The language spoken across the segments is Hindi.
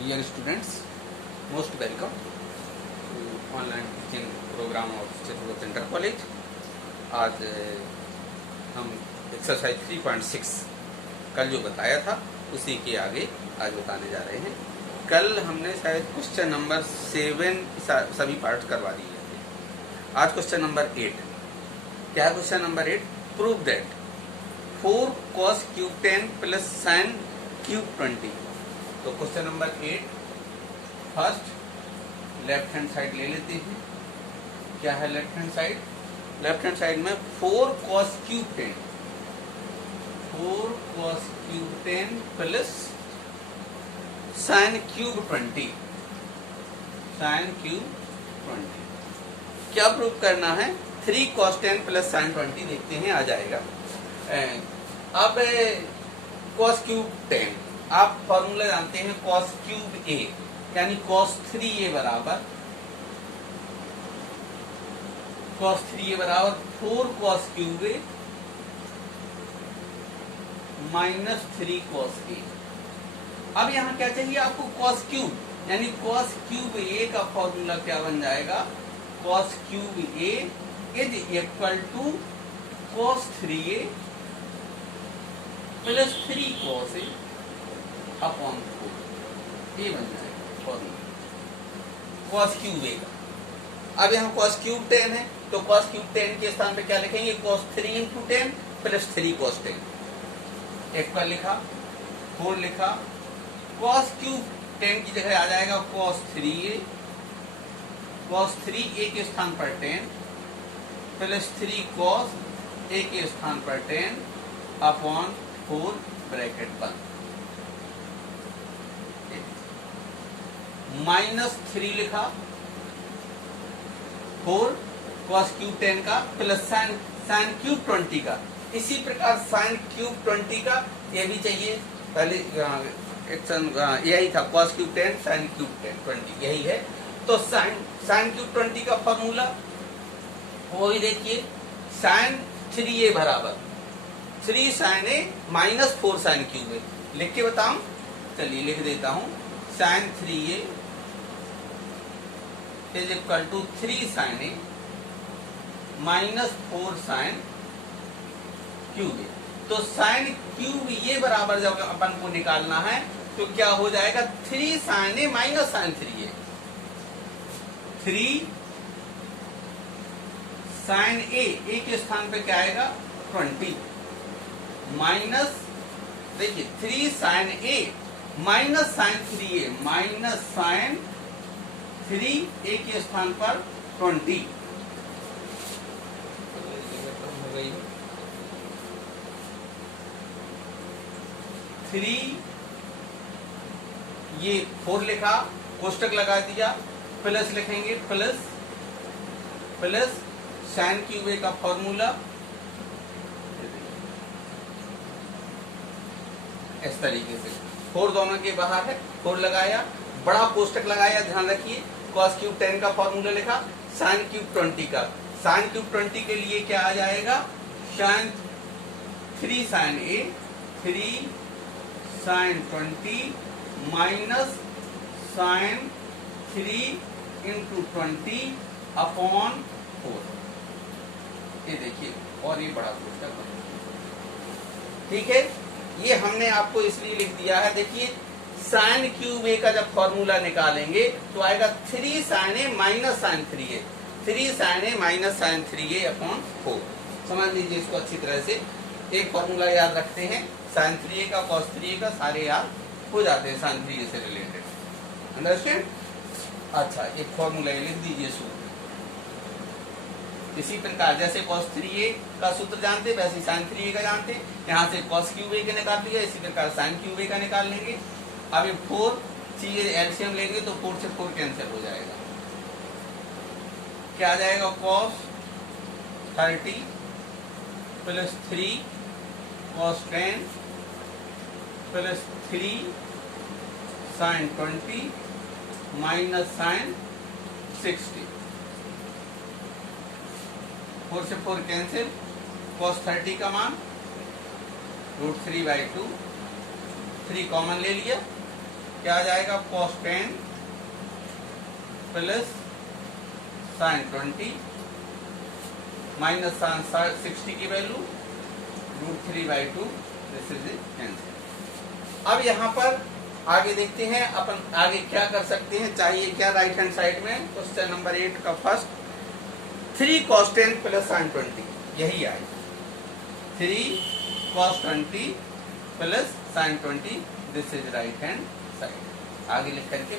Dear students, most welcome to online teaching program of Chitragupta inter college. आज हम एक्सरसाइज 3.6 कल जो बताया था उसी के आगे आज बताने जा रहे हैं। कल हमने शायद क्वेश्चन नंबर 7 सभी पार्ट करवा दिए थे। आज क्वेश्चन नंबर 8। क्या है question number 8? Prove that 4 cos cube 10 plus sin cube 20। तो question number 8 first left hand side ले लेते हैं। क्या है left hand side? Left hand side में 4 cos cube 10 plus sin cube 20 क्या प्रूव करना है? 3 cos 10 प्लस sin 20 देखते हैं, आ जाएगा। अब cos cube 10 आप फॉर्मूला जानते हैं, cos क्यूब a यानी cos 3a बराबर 4 cos cube a minus 3 cos a। अब यहाँ क्या चाहिए आपको? cos क्यूब यानी cos क्यूब a का फॉर्मूला क्या बन जाएगा? cos cube a is equal to cos 3a plus 3 cos a upon 4। ये बन जाएगा फॉर्मूला cos क्यूब a का। अब यहाँ cos क्यूब 10 है तो cos क्यूब 10 के स्थान पे क्या लिखेंगे? cos 3 into 10 plus 3 cos 10। एक पर लिखा, 4 लिखा। cos क्यूब 10 की जगह आ जाएगा cos 3a के स्थान पर 10 प्लस 3 cos a के स्थान पर 10 अपॉन 4 ब्रैकेट बंद। माइनस 3 लिखा, 4 cos क्यूब 10 का प्लस sin क्यूब 20 का। इसी प्रकार sin क्यूब 20 का ये भी चाहिए। पहले यही था cos क्यूब 10 sin क्यूब 20 यही है। तो sin क्यूब 20 का फॉर्मूला वही देखिए, sin 3a बराबर 3 sin a minus 4 sin cube a। लिख के बताऊं? चलिए लिख देता हूं। sin 3a is equal to 3 sin a minus 4 sin cube a। तो sin क्यूब a बराबर जब अपन को निकालना है तो क्या हो जाएगा? 3 sin a minus sin 3a। 3 sin a के स्थान पे क्या आएगा? 20 माइनस, देखिए 3 sin a minus sin 3a minus sin 3a के स्थान पर 20। 3 ये 4 लिखा, कोष्टक लगा दिया, प्लस लिखेंगे प्लस sin क्यूब a का फॉर्मूला इस तरीके से। 4 दोनों के बाहर है, 4 लगाया, बड़ा कोष्टक लगाया, ध्यान रखिए। cos क्यूब 10 का फॉर्मूला लिखा, sin क्यूब 20 का। sin क्यूब 20 के लिए क्या आ जाएगा? sin 3 sin a 3 sin 20 minus sin 3 into 20 upon 4। ये देखिए, और ये बड़ा कोष्टक बन गया। ठीक है, ये हमने आपको इसलिए लिख दिया है। देखिए sin क्यूब a का जब फॉर्मूला निकालेंगे तो आएगा 3 sin a minus sin 3a 3 sin a minus sin 3a upon 4। समझ लीजिए इसको अच्छी तरह से। एक फॉर्मूला याद रखते हैं, sin 3a का cos 3a का सारे याद हो जाते हैं sin 3a से रिलेटेड। अंडरस्टैंड? अच्छा, एक फॉर्मूला लिख दीजिए सूत्र। इसी प्रकार जैसे cos 3a का सूत्र जानते वैसे sin 3a का जानते। यहाँ से cos क्यूब a का निकाल लिया, इसी प्रकार sin क्यूब a का निकाल लेंगे। अब ये 4 चीजें एलसीएम लेंगे तो 4 से 4 कैंसिल हो जाएगा। क्या आ जाएगा? cos 30 plus 3 cos 10 plus 3 sin 20 minus sin 60। 4 से 4 कैंसिल, cos 30 का मान √3/2, 3 कॉमन ले लिया, क्या आ जाएगा, cos 10 plus sin 20 minus sin 60 की value √3/2। This is the answer. अब यहाँ पर आगे देखते हैं अपन आगे क्या कर सकते हैं। चाहिए क्या राइट हैंड साइड में, क्वेश्चन नंबर 8 का फर्स्ट 3 cos 10 प्लस sin 20, यही आए 3 cos 20 plus sin 20। This is right hand side. आगे लिख करके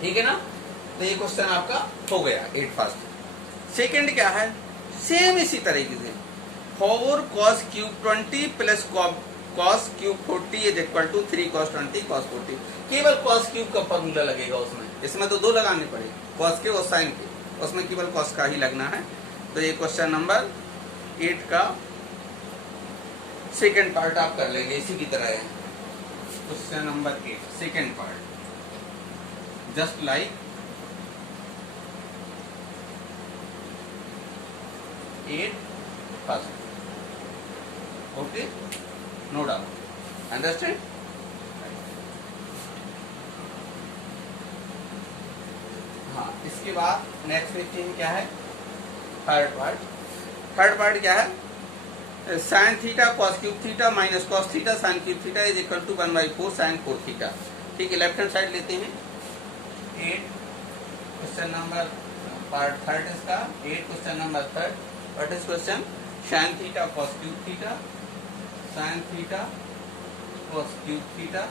ठीक है ना। तो ये क्वेश्चन आपका हो गया 8 फर्स्ट। सेकंड क्या है, सेम इसी तरीके से 4 cos cube 20 plus cos cube 40 is equal to 3 cos 20 cos 40। केवल cos क्यूब का फॉर्मूला लगेगा उसमें, इसमें तो दो लगाने पड़ेगा, cos के और sin के, उसमें केवल cos का ही लगना है। तो ये क्वेश्चन नंबर 8 का सेकंड पार्ट आप कर लेंगे इसी की तरह है। Question number 8 second part just like 8 first. Okay, no doubt, understand. हाँ, इसके बाद नेक्स्ट देखते हैं क्या है थर्ड पार्ट। थर्ड पार्ट क्या है, sin theta cos cube theta minus cos theta sin cube theta is equal to 1/4 sin 4 theta. ठीक है, लेफ्ट हैंड साइड लेते हैं 8 क्वेश्चन नंबर पार्ट थर्ड इसका 8 question number third. What is question, sin theta cos cube theta sin theta cos cube theta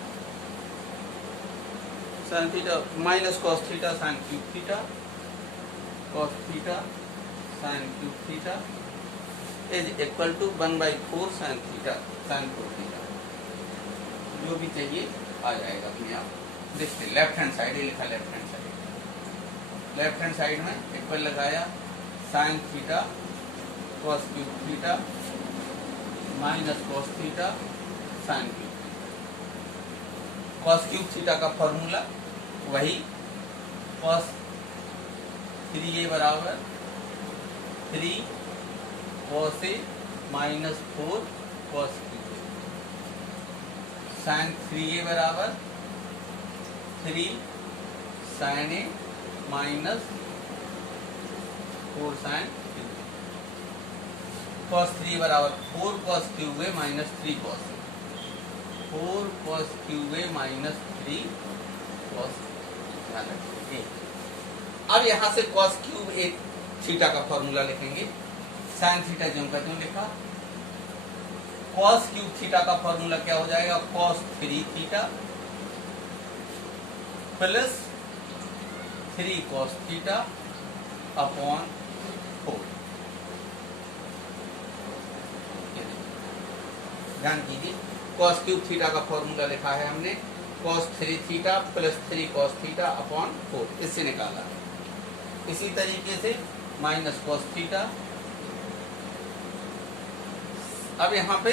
sin theta minus cos theta sin cube theta cos theta sin cube theta is equal to 1/4 sin theta sin 4 theta. जो भी चाहिए आ जाएगा अपने आप। देखिए लेफ्ट हैंड साइड लिखा, left hand side, left hand side में इक्वल लगाया sin theta cos cube theta minus cos theta sin cube theta. cos cube theta का फॉर्मूला वही cos 3a बराबर 3 cos a minus 4 cos cube sin 3a बराबर 3 sin a minus 4 sin cube. cos 3 बराबर 4 cos cube a minus 3 cos a, 4 cos cube a minus 3 cos। ध्यान रखिए। अब यहाँ से cos क्यूब a थीटा का फॉर्मूला लिखेंगे, sin थीटा ज्यों का त्यों लिखा। cos क्यूब थीटा का फॉर्मूला क्या हो जाएगा, cos 3 theta plus 3 cos theta upon 4। ध्यान कीजिए, cos क्यूब थीटा का फॉर्मूला लिखा है हमने cos 3 theta plus 3 cos theta upon 4, इससे निकाला। इसी तरीके से माइनस cos थीटा। अब यहाँ पे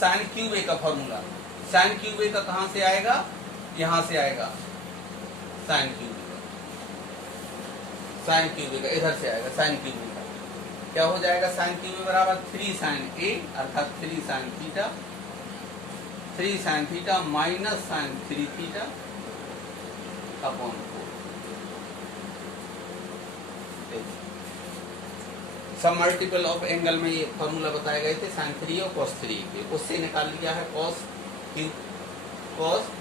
sin क्यूब a का फॉर्मूला, sin क्यूब a का कहां से आएगा, यहां से आएगा sin क्यूब a का, sin क्यूब a का इधर से आएगा sin क्यूब a का। क्या हो जाएगा, sin क्यूब a बराबर 3 sin a अर्थात 3 sin theta, 3 sin theta minus sin 3 theta upon 4। सब मल्टीपल ऑफ एंगल में ये फॉर्मूला बताए गए थे sin 3 और cos 3 के, उससे निकाल लिया है cos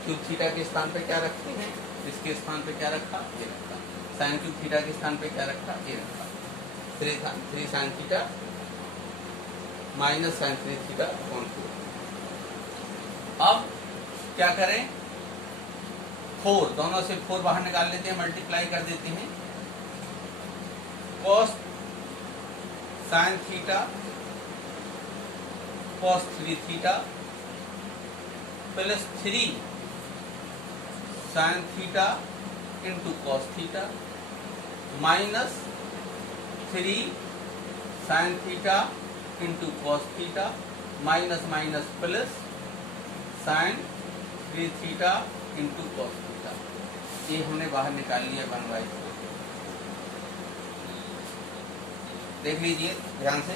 क्यूब थीटा के स्थान पे क्या रखते हैं, इसके स्थान पे क्या रखा, ये रखा। sin क्यूब थीटा के स्थान पे क्या रखा, ये रखा 3 sin theta minus sin 3 theta upon 4। अब क्या करें, 4 दोनों से 4 बाहर निकाल लेते हैं, मल्टीप्लाई कर देते हैं। cos sin theta cos 3 theta plus 3 sin theta into cos theta minus 3 sin theta into cos theta minus minus plus sin 3 theta into cos theta. ये हमने बाहर निकाल लिया 1/4। देख लीजिए ध्यान से,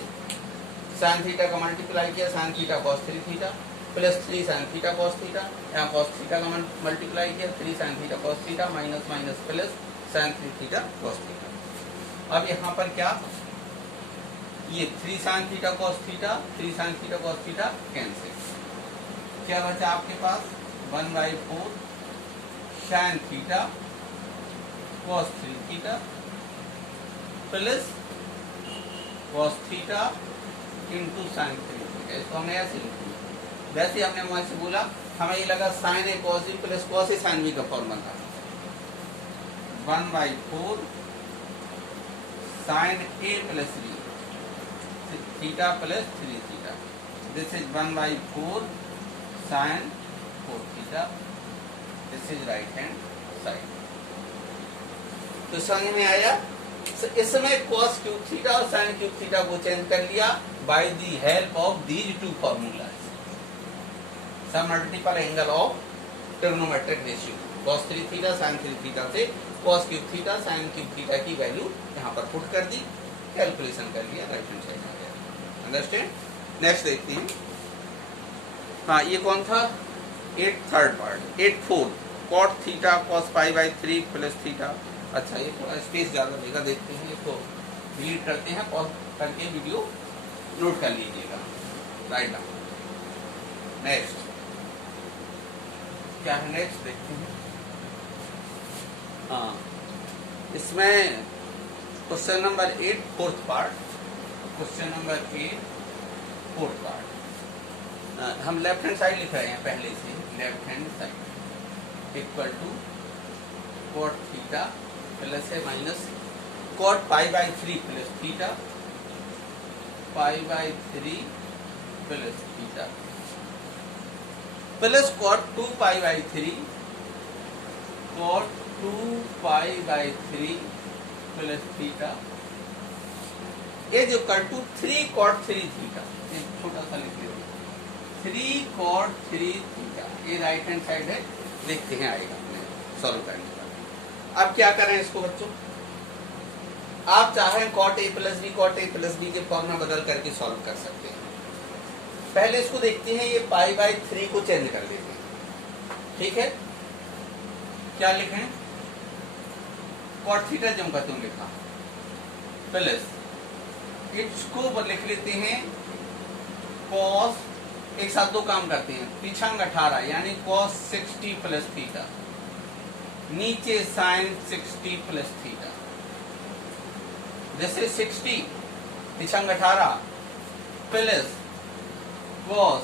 sin थीटा का मल्टीप्लाई किया sin theta cos 3 theta plus 3 sine theta cos theta, यहाँ कॉस थीटा का मल्टीप्लाई किया, 3 sine theta cos theta minus minus plus sign 3 theta cos theta. अब यहाँ पर क्या, ये 3 sine theta cos theta, 3 sine theta cos theta cancel, क्या बचा आपके पास 1/4 sine theta cos 3 theta plus cos theta into sign 3 theta. इसको हमने ऐसे लिखा, वैसे हमने वहां से बोला, हमें ये लगा sine A cos B plus cos A sine B का फॉर्मूला था 1/4 sine A plus B theta plus 3 theta, this is 1/4 sine 4 theta, this is right hand side. तो समझ में आया? इसमें cos क्यूब थीटा और sin क्यूब थीटा को चेंज कर लिया by the help of these two formulas. Some multiple angle of trigonometric ratio cos 3 theta sin 3 theta से cos cube theta sin cube theta की वैल्यू यहाँ पर पुट कर दी, कैलकुलेशन कर लिया, राइट हैंड साइड आ गया। अंडरस्टैंड? नेक्स्ट देखते हैं। हाँ, ये कौन था? 8 third part 8/4 cot theta cos π/3 plus theta. अच्छा, ये थोड़ा स्पेस ज्यादा देगा, देखते हैं इसको डिलीट करते हैं और करके वीडियो नोट कर लीजिएगा, राइट डाउन। नेक्स्ट क्या है? नेक्स्ट देखते हैं। हाँ, इसमें question number 8 fourth part, question number 8 fourth part, हम लेफ्ट हैंड साइड लिख रहे हैं पहले से, left hand side equal to cot theta plus है minus cot π/3 plus theta π/3 plus theta plus cot 2π/3 cot 2π/3 plus theta, ये जो कर टू 3 cot 3 थीटा, ये छोटा सा लिख लीजिए 3 cot 3 थीटा, ये राइट हैंड साइड है, देखते हैं आएगा सॉल्व करने का। अब क्या करें इसको बच्चों, आप चाहें cot a प्लस बी के फॉर्मूला बदल करके सॉल्व कर सकते हैं। पहले इसको देखते हैं, ये π/3 को चेंज कर देते हैं, ठीक है? क्या लिखें? cot थीटा जो का तुम लिखा प्लस इसको लिख लेते हैं cos, एक साथ दो काम करते हैं, पीछंग 18 यानी cos 60 प्लस थीटा, नीचे sin 60 plus theta, this is 60 पीछंग 18 plus cos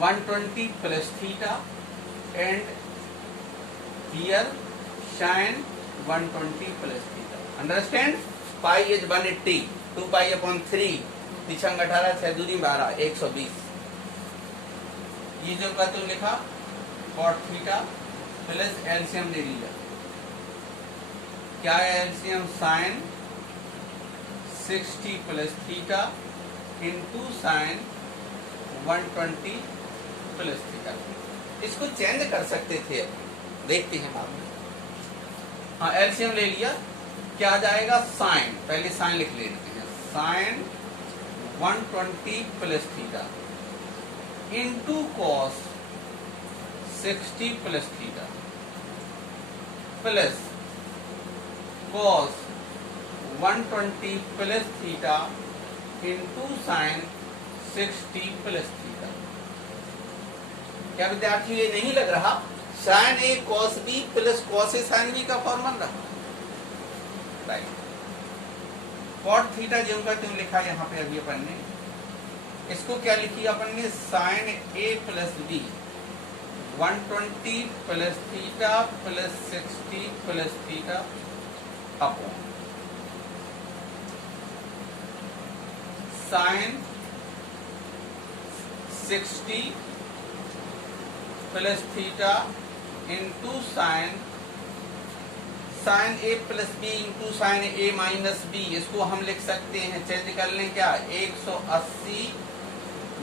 120 plus theta and here sin 120 plus theta. Understand? Pi is 180, 2π/3 पीछंग 18 6 दूनी 12 120। ये जो का तुम लिखा cot थीटा प्लस एलसीएम ले लिया, क्या है LCM? Sine 60 plus theta into sine 120 plus theta. इसको चेंज कर सकते थे, देखते हैं बाद में। हाँ, एलसीएम ले लिया, क्या आ जाएगा? साइन, पहले साइन लिख लेते हैं, sine 120 plus theta into cos 60 plus theta plus cos 120 plus theta into sine 60 plus theta. क्या विद्यार्थी ये नहीं लग रहा sine A cos b plus cos A sine b का फॉर्मूला रहा? राइट। cot थीटा जो का तुम लिखा यहाँ पे अभी अपन ने, इसको क्या लिखी अपन ने? Sine A plus B 120 plus theta plus 60 plus theta upon sine 60 plus theta into sine A plus B into sine A minus B. इसको हम लिख सकते हैं, चेंज कर लें क्या? 180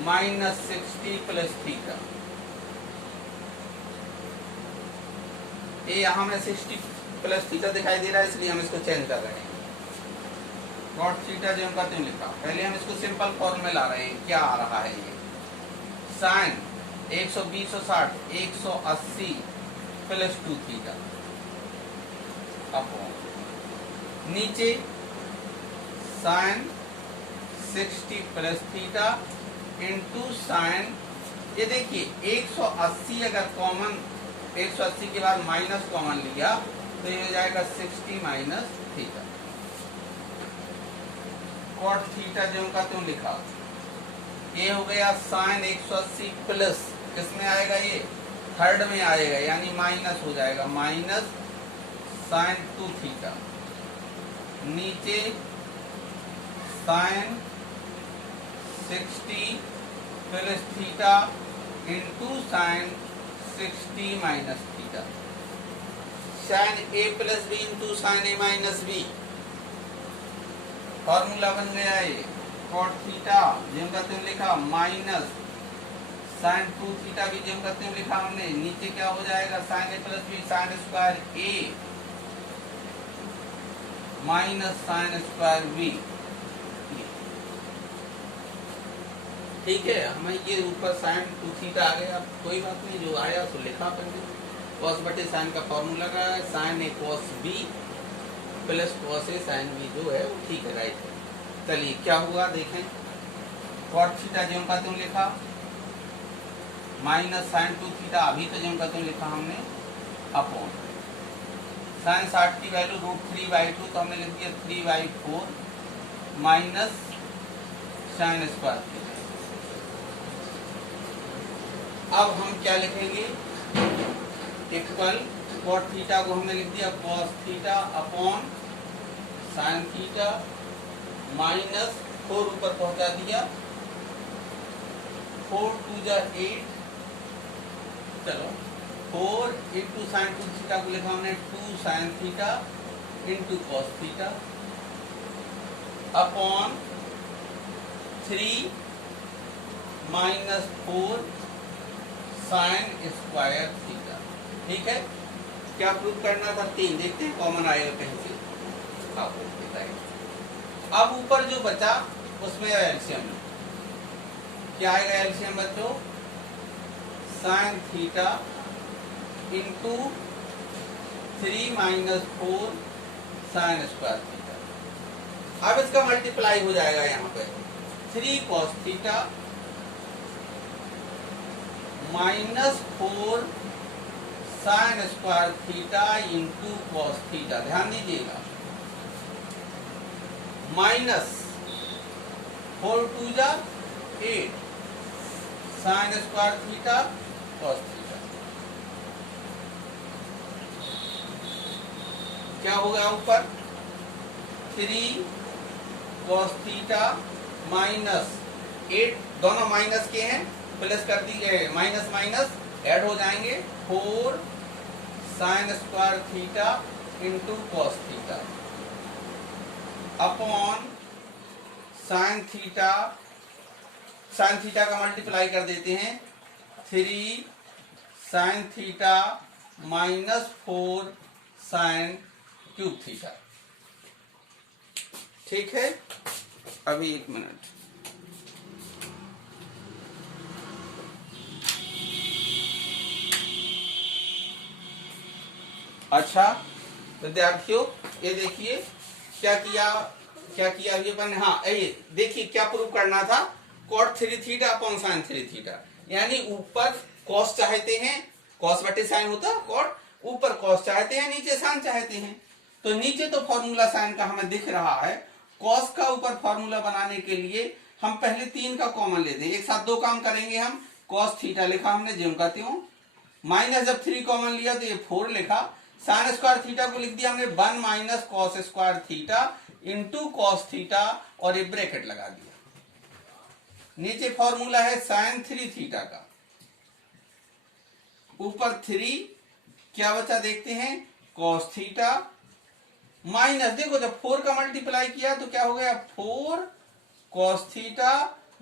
माइनस 60 प्लस थीटा। ये यहाँ में 60 प्लस थीटा दिखाई दे रहा है, इसलिए हम इसको चेंज कर रहे हैं। cot थीटा जो का तुम लिखा, पहले हम इसको सिंपल फॉर्म में ला रहे हैं, क्या आ रहा है? ये साइन 120 और 60 180 प्लस 2 थीटा अपॉन नीचे sine 60 plus theta into sine, ये देखिए 180 अगर कॉमन 180 के बाद माइनस कॉमन लिया तो ये हो जाएगा 60 माइनस थीटा। कॉट थीटा जो का त्यों लिखा, ये हो गया साइन 180 प्लस, किसमें आएगा ये थर्ड में आएगा, यानी माइनस हो जाएगा माइनस साइन 2 थीटा, नीचे sine 60 plus theta into sine 60 minus theta, sine A plus B into sine A minus B, formula बन गया ये कॉट थीटा जिनका तुम लिखा माइनस साइन 2 थीटा भी जिनका तुम लिखा हमने, नीचे क्या हो जाएगा sign A plus B sine square A minus sine square B. ठीक है, हमें ये ऊपर साइन 2 थीटा आ गया, कोई बात नहीं, जो आया तो लिखा करके कॉस बटे साइन का फॉर्मूला का है sign A cos B plus cos A sine B, जो है वो ठीक है, राइट है। चलिए क्या हुआ देखें, कॉट थीटा जो का तुम लिखा माइनस साइन 2 थीटा, अभी तो जो का तुम लिखा हमने अपॉन साइन 60 की वैल्यू √3/2, तो हमने लिख दिया 3/4 माइनस साइन स्क्वायर थीटा। अब हम क्या लिखेंगे, इक्वल कॉट थीटा को हमने लिख दिया cos theta upon sine theta minus 4 ऊपर पहुंचा दिया, 4 2 जा 8, चलो 4 इंटू साइन 2 थीटा को लिखा हमने 2 sine theta into cos theta upon 3 minus 4 sine square theta. ठीक है, क्या प्रूव करना था, 3, देखते हैं कॉमन आएगा कहीं से, आपको बताएंगे। अब ऊपर जो बचा उसमें एलसीएम, क्या आएगा एलसीएम बच्चों, sine theta into 3 minus 4 sine square theta. अब इसका मल्टीप्लाई हो जाएगा यहाँ पे 3 cos theta minus 4 sine square theta into cos theta. ध्यान दीजिएगा, माइनस 4 2 जा 8 sine square theta cos theta, क्या हो गया ऊपर 3 कॉस थीटा माइनस 8, दोनों माइनस के हैं, प्लस कर दिए, माइनस माइनस ऐड हो जाएंगे, 4 sine square theta into cos theta upon sine theta का मल्टीप्लाई कर देते हैं 3 sine theta minus 4 sine cube theta. ठीक है, अभी 1 मिनट, अच्छा विद्यार्थियों ये देखिए क्या किया ये अपन, हाँ ये देखिए क्या प्रूव करना था, cot 3 theta upon sine 3 theta, यानी ऊपर कॉस चाहते हैं, कॉस बटे साइन होता है कॉट, ऊपर कॉस चाहते हैं नीचे साइन चाहते हैं, तो नीचे तो फॉर्मूला साइन का हमें दिख रहा है, कॉस का ऊपर फॉर्मूला बनाने के लिए हम पहले 3 का कॉमन लेते हैं, एक साथ 2 काम करेंगे हम, कॉस थीटा लिखा हमने ज्यों का त्यों, माइनस जब 3 कॉमन लिया तो ये 4 लिखा, साइन स्क्वायर थीटा को लिख दिया हमने 1 minus cos square theta into cos theta और एक ब्रैकेट लगा दिया, नीचे फॉर्मूला है साइन 3 थीटा का, ऊपर 3 क्या बचा देखते हैं कॉस थीटा माइनस, देखो जब 4 का मल्टीप्लाई किया तो क्या हो गया 4 cos theta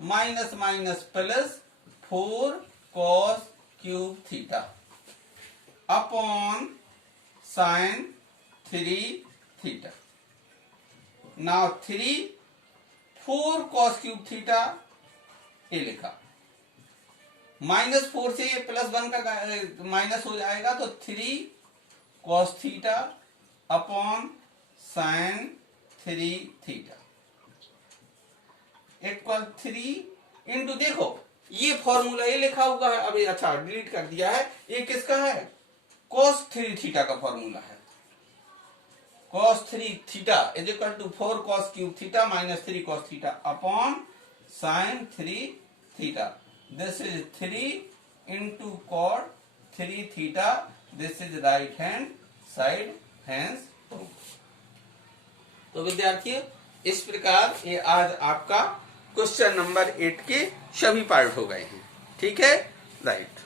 minus minus plus 4 cos cube theta upon sine 3 theta. Now 4 cos cube theta ये लिखा, -4 से ये +1 का माइनस हो जाएगा तो 3 cos theta upon sin 3 theta equal 3 into, देखो ये फॉर्मूला ये लिखा हुआ है, अभी अच्छा डिलीट कर दिया है, ये किसका है, cos 3 थीटा का फॉर्मूला है। cos 3 theta is equal to 4 cos cube theta minus 3 cos theta upon sin 3 theta. This is 3 into cot 3 theta, this is right hand side hence rule. तो विद्यार्थियों इस प्रकार ये आज आपका क्वेश्चन नंबर 8 के सभी पार्ट हो गए हैं। ठीक है, राइट।